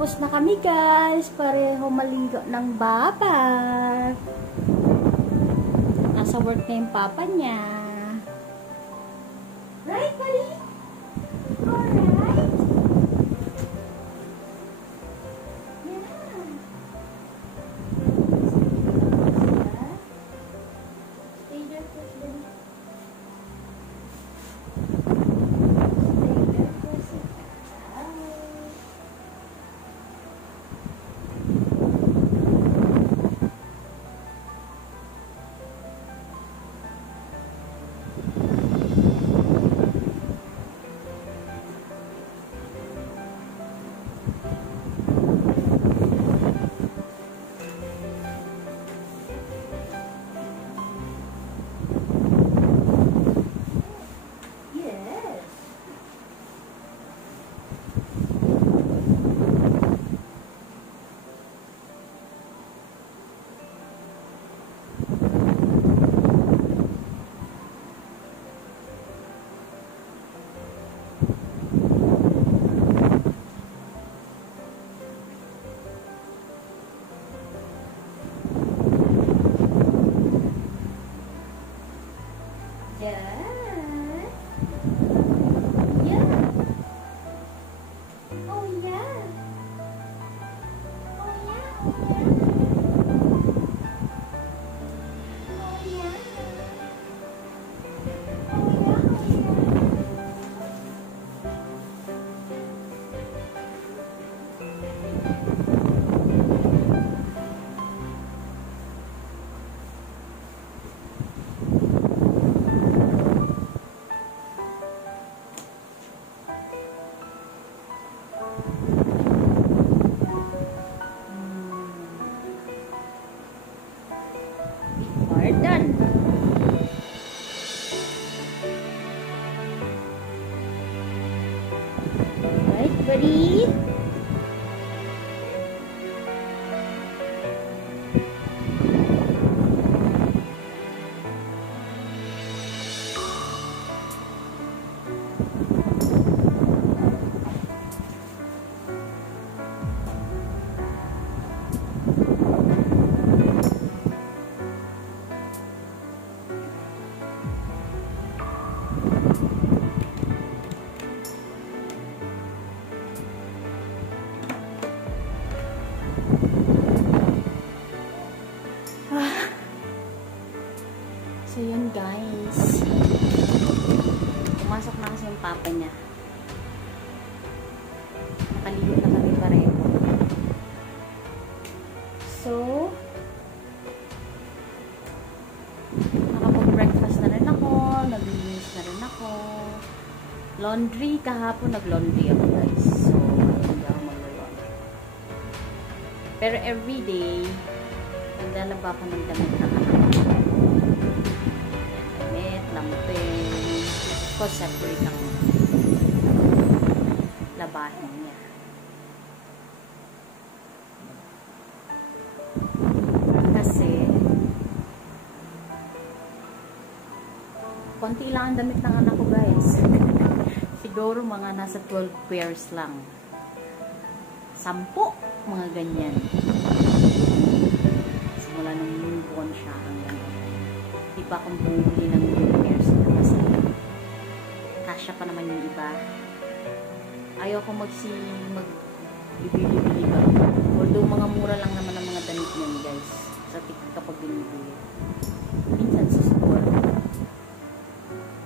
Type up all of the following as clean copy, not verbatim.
Tapos na kami guys. Pareho maligo ng baba. Nasa work na yung papa niya. Right, buddy? Alright. Yeah. Stay there first, buddy. Done. Right, buddy? So yun guys, pumasok na kasi yung papa niya. Nakaligo na kami pareho. So nakapag-breakfast na rin ako, naglinis na rin ako. Laundry, kahapon nag-laundry ako guys. So hindi ako mag-laundry. Pero everyday naglalaba ako ng damit na anak. Lampin. Of course, separate ang labahin niya. Kasi konti lang ang damit ng anak ko guys. Siguro mga nasa 12 pairs lang. 10, mga ganyan. Simula nung newborn siya hanggang di pa akong bumili ng pairs na kasi kasya pa naman yung iba. Ayaw ko mag-bibili ba. Although mga mura lang naman ang mga damit niyan guys sa TikTok kapag binibili. Minsan sa store.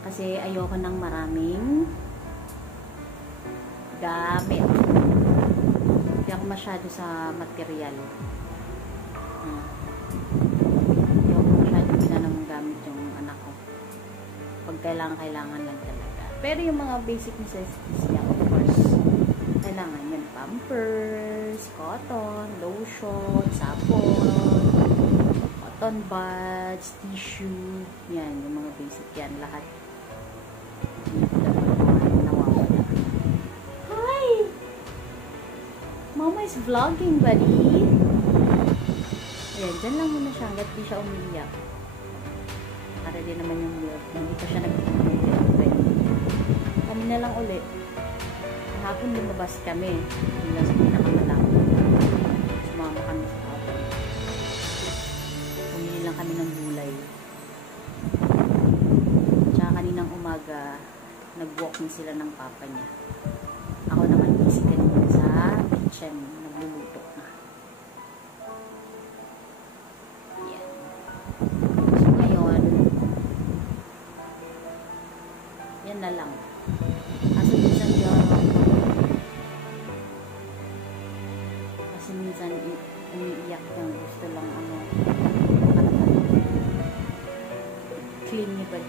Kasi ayoko ng maraming gamit. Hindi ako masyado sa material. Gamit yung anak ko. Pag kailangan lang talaga. Pero yung mga basic necessities niya, of course, kailangan yun. Pampers, cotton, lotion, sabon, cotton buds, tissue, yan, yung mga basic yan, lahat. Hi! Mama is vlogging, buddy. Ayan, dyan lang muna siya hanggat di siya umiyak. Para din naman yung milk. Hindi pa siya nag-milk. Kami na lang ulit. Hapon lumabas kami. Mula sa pinakamalapit. sumama kami sa kapon. Pumili lang kami ng gulay. Tsaka kaninang umaga, nag-walking sila ng papa niya. Ako naman busy kanina sa kitchen, nagluluto na. Yan. So ngayon, yan na lang. Kasi minsan umiiyak yung gusto lang clingy, but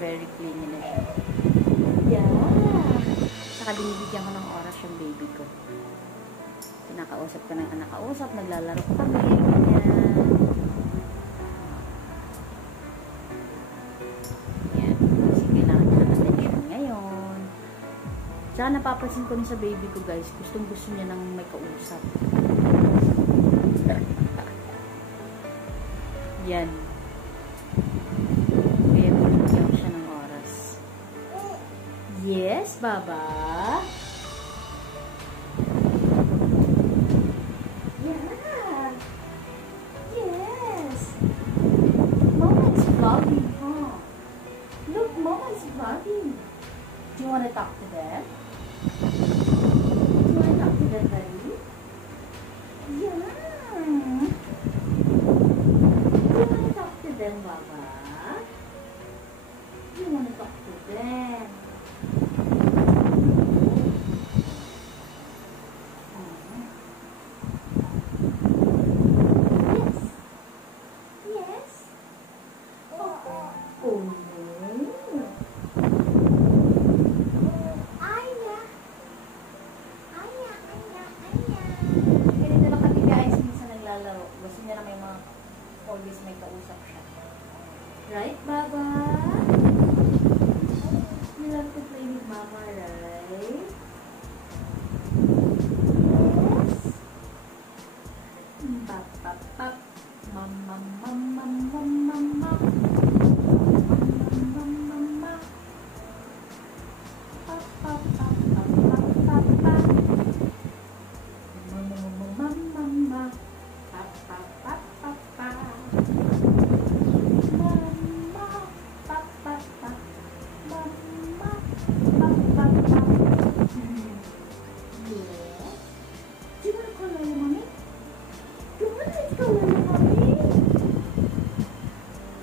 very clingy na siya. Yeah! Saka binibigyan ko ng oras yung baby ko. Pinakausap ko ng anak kausap, naglalaro kami, ganyan. Yan. Kasi kailangan niya ng attention ngayon. Tsaka napapansin ko rin sa baby ko, guys, gustong gusto niya ng may kausap. Yan. Kaya binibigyan siya ng oras. Yes, Baba? Yeah. Yes. Mama is vlogging, huh? Look, Mama is vlogging. Do you want to talk to them? Do you want to talk to them, buddy? Yeah. Do you want to talk to them, Baba? Do you want to talk to them? Yes. Yes. Oh no. Aya. Aya, aya, aya. Ganito lang kami, guys, minsan naglalaro. Gusto niya na may mga always may kausap siya. Right, Baba? You love to play with Mama, right? Yes? Pap, pap, pap. Mam, mam, mam, mam, mam, mam, mam. Mam, mam, mam, mam. Pap, pap, pap, pap, pap, pap, pap. Mam, mam, mam, mam, mam, mam. Pap, pap, pap, pap, pap. Mama, pap, pap, pap. Mama, pap, pap, pap. Yes. Do you want to call Lola Mommy? Come on, let's go, Lola Mommy.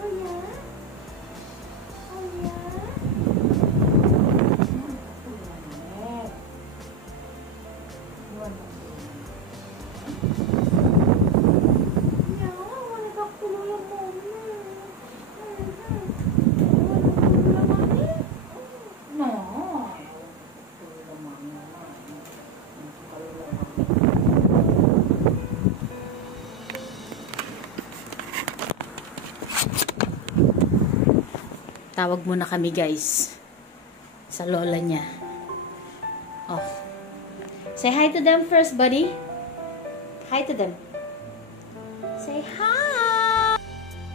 Oh yeah? Oh yeah? You want to yeah, I want to talk to Lola Mommy. Lola Mommy? No. Lola Mommy naman. Lola Mommy. Tawag muna kami, guys, sa lola niya. Oh. Say hi to them first, buddy. Hi to them. Say hi.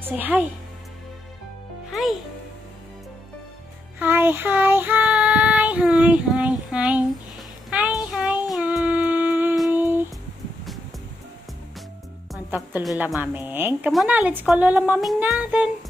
Say hi. Hi. Hi, hi, hi. Hi, hi, hi. Hi, hi, hi. Want to talk to Lola Maming? Come on na, let's call Lola Maming na then.